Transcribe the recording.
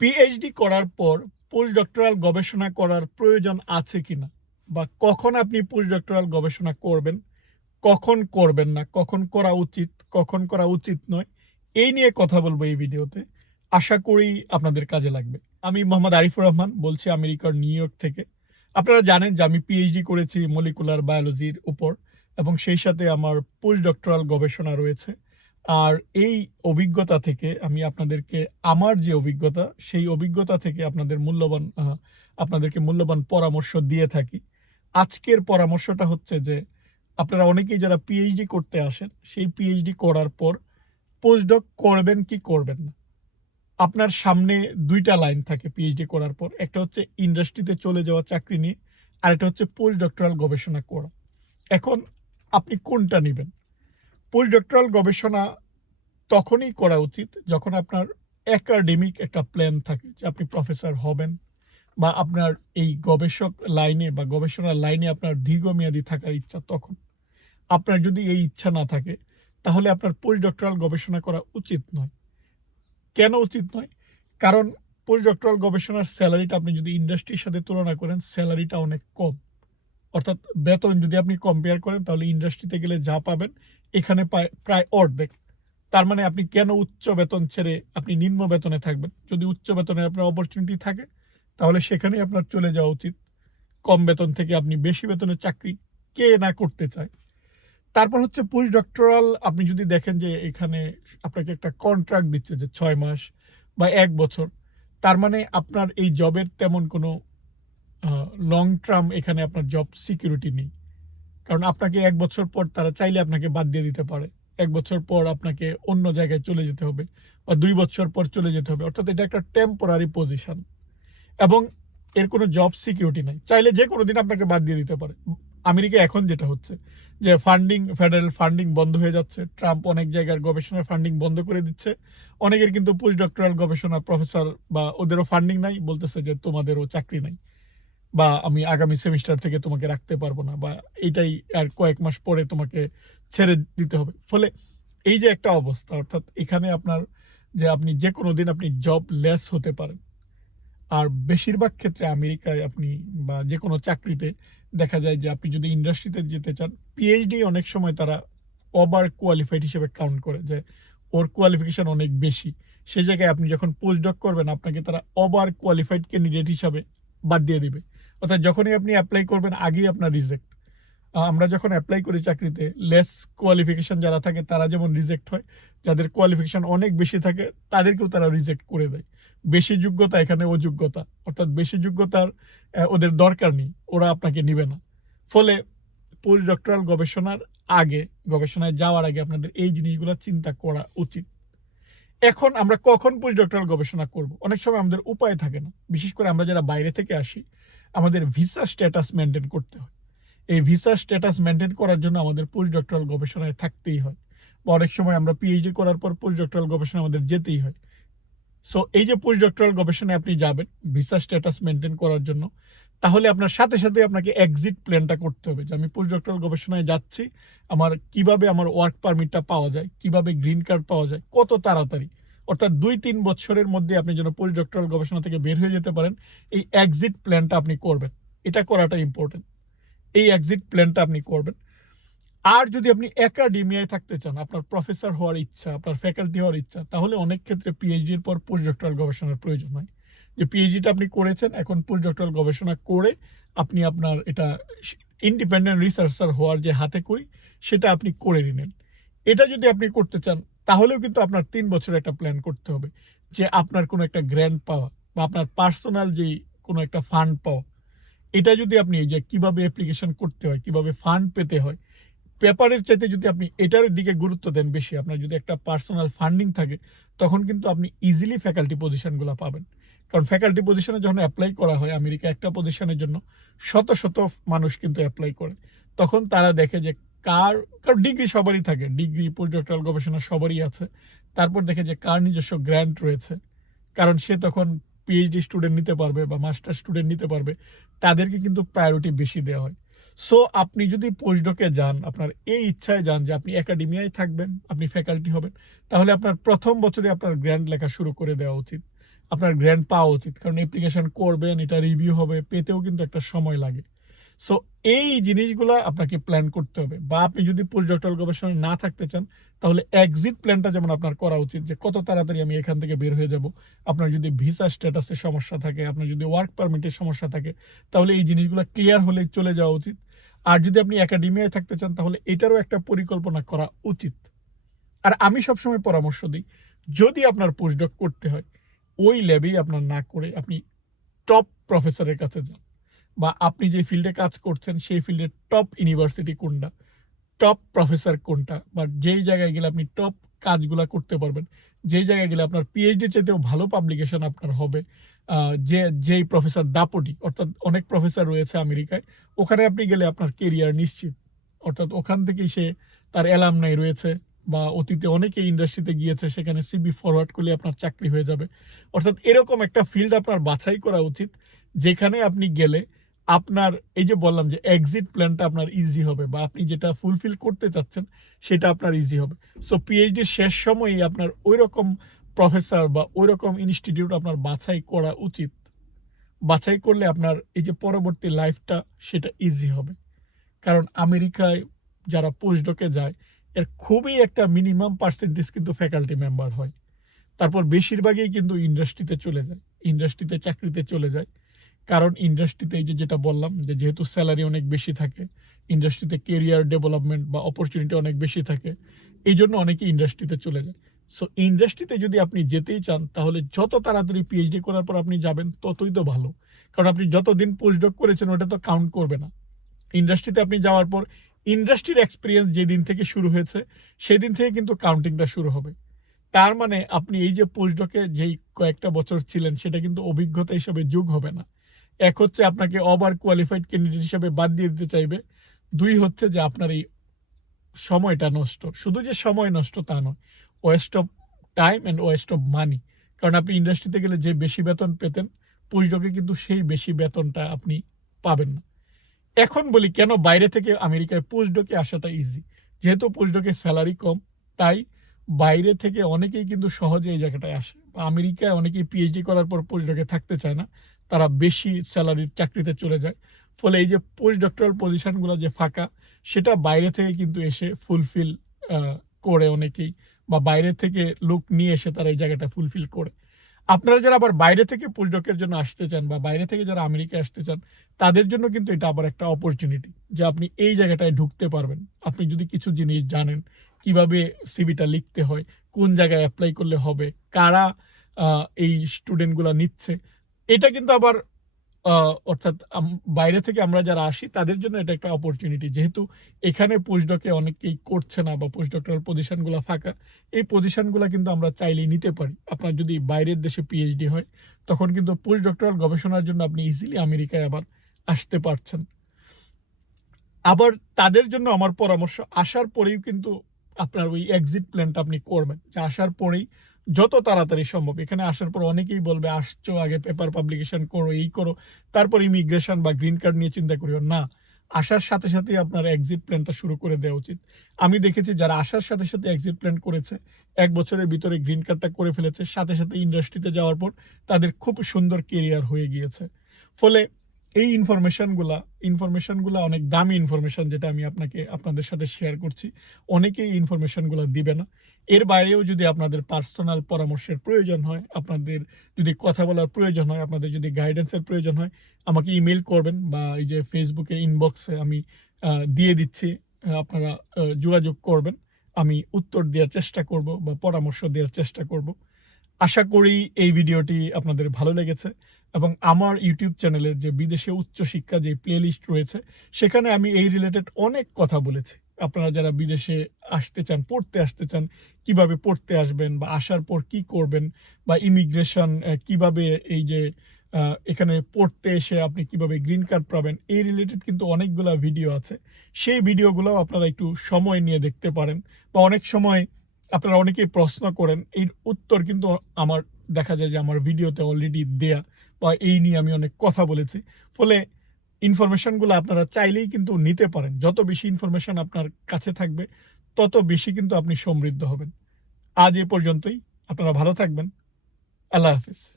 PhD করার পর post doctoral গবেষণা করার প্রয়োজন আছে কিনা? বা কখন আপনি পোস্ট ডক্টরাল গবেষণা করবেন? কখন করবেন না? কখন করা উচিত? কখন করা উচিত নয়? এই নিয়ে কথা বলব এই ভিডিওতে। আশা করি আপনাদের কাজে লাগবে। আমি মোহাম্মদ আরিফুর রহমান, বলছি আমেরিকার নিউ ইয়র্ক থেকে। আপনারা জানেন যে আমি পিএইচডি করেছি মলিকুলার বায়োলজির উপর এবং সেই সাথে আমার পোস্ট ডক্টরাল গবেষণা রয়েছে। আর এই অভিজ্ঞতা থেকে আমি আপনাদেরকে, আমার যে অভিজ্ঞতা, সেই অভিজ্ঞতা থেকে আপনাদের মূল্যবান আপনাদেরকে মূল্যবান পরামর্শ দিয়ে থাকি। আজকের পরামর্শটা হচ্ছে যে, আপনারা অনেকেই যারা পিএইচডি করতে আসেন, সেই পিএইচডি করার পর পোস্টডক করবেন কি করবেন না? আপনার সামনে দুইটা লাইন থাকে পিএইচডি করার পর। একটা হচ্ছে ইন্ডাস্ট্রিতে চলে যাওয়া চাকরি নিয়ে, আর একটা হচ্ছে পোস্ট ডক্টরাল গবেষণা করা। এখন আপনি কোনটা নেবেন? পোস্ট ডক্টরাল গবেষণা তখনই করা উচিত যখন আপনার একাডেমিক একটা প্ল্যান থাকে যে আপনি প্রফেসর হবেন বা আপনার এই গবেষক লাইনে বা গবেষণার লাইনে আপনার দীর্ঘমেয়াদী থাকার ইচ্ছা তখন। আপনার যদি এই ইচ্ছা না থাকে, তাহলে আপনার পোস্ট ডক্টরাল গবেষণা করা উচিত নয়। কেন উচিত নয়? কারণ পোস্ট ডক্টরাল গবেষণার স্যালারিটা আপনি যদি ইন্ডাস্ট্রির সাথে তুলনা করেন, স্যালারিটা অনেক কম। অর্থাৎ বেতন যদি আপনি কম্পেয়ার করেন, তাহলে ইন্ডাস্ট্রিতে গেলে যা পাবেন, এখানে প্রায় অর্ধেক। তার মানে আপনি কেন উচ্চ বেতন ছেড়ে আপনি নিম্ন বেতনে থাকবেন? যদি উচ্চ বেতনের আপনার অপরচুনিটি থাকে, তাহলে সেখানেই আপনার চলে যাওয়া উচিত। কম বেতন থেকে আপনি বেশি বেতনের চাকরি কে না করতে চায়। তারপর হচ্ছে পোস্ট ডক্টরাল আপনি যদি দেখেন যে এখানে আপনাকে একটা কন্ট্রাক্ট দিচ্ছে যে ছয় মাস বা এক বছর, তার মানে আপনার এই জবের তেমন কোনো লং টার্ম এখানে আপনার জব সিকিউরিটি নেই। কারণ আপনাকে এক বছর পর তারা চাইলে আপনাকে বাদ দিয়ে দিতে পারে। এক বছর পর আপনাকে অন্য জায়গায় চলে যেতে হবে বা দুই বছর পর চলে যেতে হবে। অর্থাৎ এটা একটা টেম্পোরারি পজিশন এবং এর কোনো জব সিকিউরিটি নাই। চাইলে যে কোনো দিন আপনাকে বাদ দিয়ে দিতে পারে। আমেরিকা এখন যেটা হচ্ছে, যে ফান্ডিং ফেডারেল ফান্ডিং বন্ধ হয়ে যাচ্ছে। ট্রাম্প অনেক জায়গার গবেষণার ফান্ডিং বন্ধ করে দিচ্ছে। অনেকের কিন্তু পোস্ট ডক্টরাল গবেষণা প্রফেসর বা ওদেরও ফান্ডিং নাই। বলতেছে যে তোমাদেরও চাকরি নাই। বা আমি আগামী সেমিস্টার থেকে তোমাকে রাখতে পারব না বা এইটাই আর কয়েক মাস পরে তোমাকে ছেড়ে দিতে হবে। ফলে এই যে একটা অবস্থা, অর্থাৎ এখানে আপনার যে আপনি যে কোনো দিন আপনি জব লেস হতে পারেন। আর বেশিরভাগ ক্ষেত্রে আমেরিকায় আপনি বা যে কোনো চাকরিতে দেখা যায় যে আপনি যদি ইন্ডাস্ট্রিতে যেতে চান পিএইচডি অনেক সময় তারা ওভার কোয়ালিফাইড হিসেবে কাউন্ট করে যে ওর কোয়ালিফিকেশন অনেক বেশি। সেই জায়গায় আপনি যখন পোস্ট ডক করবেন, আপনাকে তারা ওভার কোয়ালিফাইড ক্যান্ডিডেট হিসাবে বাদ দিয়ে দিবে। অর্থাৎ যখনই আপনি অ্যাপ্লাই করবেন, আগেই আপনার রিজেক্ট আমরা যখন অ্যাপ্লাই করি চাকরিতে লেস কোয়ালিফিকেশান যারা থাকে, তারা যেমন রিজেক্ট হয়, যাদের কোয়ালিফিকেশান অনেক বেশি থাকে, তাদেরকেও তারা রিজেক্ট করে দেয়। বেশি যোগ্যতা এখানে অযোগ্যতা, অর্থাৎ বেশি যোগ্যতার ওদের দরকার নেই, ওরা আপনাকে নিবে না। ফলে পোস্ট ডক্টরাল গবেষণার আগে, গবেষণায় যাওয়ার আগে আপনাদের এই জিনিসগুলো চিন্তা করা উচিত। এখন আমরা কখন পোস্ট ডক্টরাল গবেষণা করব? অনেক সময় আমাদের উপায় থাকে না। বিশেষ করে আমরা যারা বাইরে থেকে আসি আমাদের ভিসা স্ট্যাটাস মেনটেন করতে হয়। এই ভিসা স্ট্যাটাস মেনটেন করার জন্য আমাদের পোস্ট ডক্টরাল গবেষণায় থাকতেই হয়। বা অনেক সময় আমরা পিএইচডি করার পর পোস্ট ডক্টরাল গবেষণা আমাদের যেতেই হয়। সো এই যে পোস্ট ডক্টরাল গবেষণায় আপনি যাবেন ভিসা স্ট্যাটাস মেনটেন করার জন্য, তাহলে আপনার সাথে সাথে আপনাকে এক্সিট প্ল্যানটা করতে হবে যে আমি পোস্ট ডক্টরাল গবেষণায় যাচ্ছি, আমার কীভাবে আমার ওয়ার্ক পারমিটটা পাওয়া যায়, কীভাবে গ্রিন কার্ড পাওয়া যায়, কত তাড়াতাড়ি। অর্থাৎ দুই তিন বছরের মধ্যে আপনি যেন পোস্ট ডক্টরাল গবেষণা থেকে বের হয়ে যেতে পারেন, এই এক্সিট প্ল্যানটা আপনি করবেন। এটা করাটা ইম্পর্টেন্ট এই এক্সিট প্ল্যানটা আপনি করবেন। আর যদি আপনি একাডেমিয়ায় থাকতে চান, আপনার প্রফেসর হওয়ার ইচ্ছা, আপনার ফ্যাকাল্টি হওয়ার ইচ্ছা, তাহলে অনেক ক্ষেত্রে পিএইচডির পর পোস্ট ডক্টরাল গবেষণার প্রয়োজন হয়। যে পিএইচডিটা আপনি করেছেন, এখন পোস্ট ডক্টরাল গবেষণা করে আপনি আপনার এটা ইন্ডিপেন্ডেন্ট রিসার্চার হওয়ার যে হাতে করি, সেটা আপনি করে নিলেন। এটা যদি আপনি করতে চান তাহলেও কিন্তু আপনার তিন বছর একটা প্ল্যান করতে হবে যে আপনার কোনো একটা গ্র্যান্ড পাওয়া বা আপনার পার্সোনাল যেই কোনো একটা ফান্ড পাওয়া, এটা যদি আপনি এই যে কীভাবে অ্যাপ্লিকেশন করতে হয়, কীভাবে ফান্ড পেতে হয়, পেপারের চাইতে যদি আপনি এটার দিকে গুরুত্ব দেন বেশি, আপনার যদি একটা পার্সোনাল ফান্ডিং থাকে, তখন কিন্তু আপনি ইজিলি ফ্যাকাল্টি পজিশনগুলো পাবেন। কারণ ফ্যাকাল্টি পজিশনে যখন অ্যাপ্লাই করা হয়, আমেরিকা একটা পজিশনের জন্য শত শত মানুষ কিন্তু অ্যাপ্লাই করে, তখন তারা দেখে যে কার কারণ ডিগ্রি সবারই থাকে। ডিগ্রি পোস্ট ডক্টরাল গবেষণা সবারই আছে। তারপর দেখে যে কার নিজস্ব গ্র্যান্ট রয়েছে। কারণ সে তখন পিএইচডি স্টুডেন্ট নিতে পারবে বা মাস্টার স্টুডেন্ট নিতে পারবে, তাদেরকে কিন্তু প্রায়োরিটি বেশি দেওয়া হয়। সো আপনি যদি পোস্টডকে যান, আপনার এই ইচ্ছায় যান যে আপনি একাডেমিয়ায় থাকবেন, আপনি ফ্যাকাল্টি হবেন, তাহলে আপনার প্রথম বছরে আপনার গ্র্যান্ড লেখা শুরু করে দেওয়া উচিত। আপনার গ্র্যান্ড পাওয়া উচিত। কারণ অ্যাপ্লিকেশন করবেন, এটা রিভিউ হবে, পেতেও কিন্তু একটা সময় লাগে। সো এই জিনিসগুলো আপনাকে প্ল্যান করতে হবে। বা আপনি যদি ডক্টরাল গবেষণায় না থাকতে চান, তাহলে এক্সিট প্ল্যানটা যেমন আপনার করা উচিত, যে কত তাড়াতাড়ি আমি এখান থেকে বের হয়ে যাব। আপনার যদি ভিসা স্ট্যাটাসের সমস্যা থাকে, আপনার যদি ওয়ার্ক পারমিটের সমস্যা থাকে, তাহলে এই জিনিসগুলো ক্লিয়ার হলে চলে যাওয়া উচিত। আর যদি আপনি একাডেমিয়ায় থাকতে চান, তাহলে এটারও একটা পরিকল্পনা করা উচিত। আর আমি সবসময় পরামর্শ দিই, যদি আপনার পোস্টডক করতে হয়, ওই ল্যাবেই আপনার না করে আপনি টপ প্রফেসরের কাছে যান। বা আপনি যে ফিল্ডে কাজ করছেন, সেই ফিল্ডের টপ ইউনিভার্সিটি কোনটা? টপ প্রফেসর কোনটা? বা যেই জায়গায় গেলে আপনি টপ কাজগুলা করতে পারবেন, যেই জায়গায় গেলে আপনার পিএইচডি চেতেও ভালো পাবলিকেশন আপনার হবে যে, যেই প্রফেসর দাপটি, অর্থাৎ অনেক প্রফেসর রয়েছে আমেরিকায়, ওখানে আপনি গেলে আপনার কেরিয়ার নিশ্চিত। অর্থাৎ ওখান থেকেই সে তার অ্যালামনাই রয়েছে বা অতীতে অনেকে ইন্ডাস্ট্রিতে গিয়েছে, সেখানে সিবি ফরওয়ার্ড করলে আপনার চাকরি হয়ে যাবে। অর্থাৎ এরকম একটা ফিল্ড আপনার বাছাই করা উচিত, যেখানে আপনি গেলে আপনার, এই যে বললাম যে এক্সিট প্ল্যানটা আপনার ইজি হবে বা আপনি যেটা ফুলফিল করতে চাচ্ছেন, সেটা আপনার ইজি হবে। সো পিএইচডির শেষ সময়েই আপনার ওই রকম প্রফেসর বা ওই রকম ইনস্টিটিউট আপনার বাছাই করা উচিত। বাছাই করলে আপনার এই যে পরবর্তী লাইফটা সেটা ইজি হবে। কারণ আমেরিকায় যারা পোস্টডকে যায়, এর খুবই একটা মিনিমাম পার্সেন্টেজ কিন্তু ফ্যাকাল্টি মেম্বার হয়। তারপর বেশিরভাগই কিন্তু ইন্ডাস্ট্রিতে চলে যায়। ইন্ডাস্ট্রিতে চাকরিতে চলে যায়। কারণ ইন্ডাস্ট্রিতে এই যে যেটা বললাম, যে যেহেতু স্যালারি অনেক বেশি থাকে ইন্ডাস্ট্রিতে কেরিয়ার ডেভেলপমেন্ট বা অপরচুনিটি অনেক বেশি থাকে, এই জন্য অনেকে ইন্ডাস্ট্রিতে চলে যায়। সো ইন্ডাস্ট্রিতে যদি আপনি যেতেই চান, তাহলে যত তাড়াতাড়ি পিএইচডি করার পর আপনি যাবেন, ততই তো ভালো। কারণ আপনি যতদিন পোস্টডক করেছেন, ওটা তো কাউন্ট করবে না। ইন্ডাস্ট্রিতে আপনি যাওয়ার পর ইন্ডাস্ট্রির এক্সপিরিয়েন্স যেদিন থেকে শুরু হয়েছে, সেদিন থেকে কিন্তু কাউন্টিংটা শুরু হবে। তার মানে আপনি এই যে পোস্টডকে যেই কয়েকটা বছর ছিলেন, সেটা কিন্তু অভিজ্ঞতা হিসাবে যোগ হবে না। এক হচ্ছে আপনাকে ওভার কোয়ালিফাইড ক্যান্ডিডেট হিসাবে বাদ দিয়ে দিতে চাইবে। দুই হচ্ছে যে আপনার এই সময়টা নষ্ট। শুধু যে সময় নষ্ট তা নয় waste of time and waste of money কারণ আপনি ইন্ডাস্ট্রিতে গেলে যে বেশি বেতন পেতেন পোস্টডকে কিন্তু সেই বেশি বেতনটা আপনি পাবেন না। এখন বলি কেন বাইরে থেকে আমেরিকায় পোস্টডকে আসাটা ইজি যেহেতু পোস্টডকের স্যালারি কম, তাই বাইরে থেকে অনেকেই কিন্তু সহজে এই জায়গাটায় আসে। আমেরিকায় অনেকেই পিএইচডি করার পর পোস্টডকে থাকতে চায় না। তারা বেশি স্যালারির চাকরিতে চলে যায়। ফলে এই যে পোস্ট ডক্টরাল পজিশনগুলো যে ফাঁকা, সেটা বাইরে থেকে কিন্তু এসে ফুলফিল করে অনেকেই বা বাইরে থেকে লোক নিয়ে এসে তারা এই জায়গাটা ফুলফিল করে। আপনারা যারা আবার বাইরে থেকে পোস্টডকের জন্য আসতে চান বা বাইরে থেকে যারা আমেরিকায় আসতে চান, তাদের জন্য কিন্তু এটা আবার একটা অপরচুনিটি যে আপনি এই জায়গাটায় ঢুকতে পারবেন। আপনি যদি কিছু জিনিস জানেন কীভাবে সিভিটা লিখতে হয়, কোন জায়গায় অ্যাপ্লাই করলে হবে, কারা এই স্টুডেন্টগুলো নিচ্ছে, এটা কিন্তু আবার অর্থাৎ বাইরে থেকে আমরা যারা আসি, তাদের জন্য এটা একটা অপরচুনিটি যেহেতু এখানে পোস্টডকে অনেকেই করছে না বা পোস্ট ডক্টরাল পজিশনগুলো ফাঁকা, এই পজিশনগুলো কিন্তু আমরা চাইলেই নিতে পারি। আপনার যদি বাইরের দেশে পিএইচডি হয়, তখন কিন্তু পোস্ট ডক্টরাল গবেষণার জন্য আপনি ইজিলি আমেরিকায় আবার আসতে পারছেন। আবার তাদের জন্য আমার পরামর্শ, আসার পরেই কিন্তু আপনার ওই এক্সিট প্ল্যানটা আপনি করবেন। যে আসার পরেই যত তাড়াতাড়ি সম্ভব, এখানে আসার পর অনেকেই বলবে, আসছো আগে পেপার পাবলিকেশন করো, এই করো। তারপর ইমিগ্রেশন বা গ্রিন কার্ড নিয়ে চিন্তা করিও। না, আসার সাথে সাথে আপনার এক্সিট প্ল্যানটা শুরু করে দেওয়া উচিত। আমি দেখেছি যারা আসার সাথে সাথে এক্সিট প্ল্যান করেছে, এক বছরের ভিতরে গ্রিন কার্ডটা করে ফেলেছে, সাথে সাথে ইন্ডাস্ট্রিতে যাওয়ার পর তাদের খুব সুন্দর কেরিয়ার হয়ে গিয়েছে। ফলে এই ইনফরমেশনগুলা ইনফরমেশনগুলো অনেক দামি ইনফরমেশন যেটা আমি আপনাকে, আপনাদের সাথে শেয়ার করছি। অনেকেই এই ইনফরমেশনগুলো দিবে না। এর বাইরেও যদি আপনাদের পার্সোনাল পরামর্শের প্রয়োজন হয়, আপনাদের যদি কথা বলার প্রয়োজন হয়, আপনাদের যদি গাইডেন্সের প্রয়োজন হয়, আমাকে ইমেল করবেন বা এই যে ফেসবুকের ইনবক্সে আমি দিয়ে দিচ্ছি আপনারা যোগাযোগ করবেন। আমি উত্তর দেওয়ার চেষ্টা করব বা পরামর্শ দেওয়ার চেষ্টা করব। আশা করি এই ভিডিওটি আপনাদের ভালো লেগেছে। এবং আমার ইউটিউব চ্যানেলের যে বিদেশে উচ্চশিক্ষা যে প্লেলিস্ট রয়েছে, সেখানে আমি এই রিলেটেড অনেক কথা বলেছি। আপনারা যারা বিদেশে আসতে চান, পড়তে আসতে চান, কীভাবে পড়তে আসবেন বা আসার পর কি করবেন বা ইমিগ্রেশন কীভাবে এই যে এখানে পড়তে এসে আপনি কীভাবে গ্রিন কার্ড পাবেন, এই রিলেটেড কিন্তু অনেকগুলো ভিডিও আছে। সেই ভিডিওগুলো আপনারা একটু সময় নিয়ে দেখতে পারেন বা অনেক সময় আপনারা অনেকেই প্রশ্ন করেন, এর উত্তর কিন্তু আমার দেখা যায় যে আমার ভিডিওতে অলরেডি দেয়া। বা এই নিয়ে আমি অনেক কথা বলেছি। ফলে ইনফরমেশনগুলো আপনারা চাইলেই কিন্তু নিতে পারেন। যত বেশি ইনফরমেশন আপনার কাছে থাকবে, তত বেশি কিন্তু আপনি সমৃদ্ধ হবেন। আজ এ পর্যন্তই। আপনারা ভালো থাকবেন। আল্লাহ হাফিজ।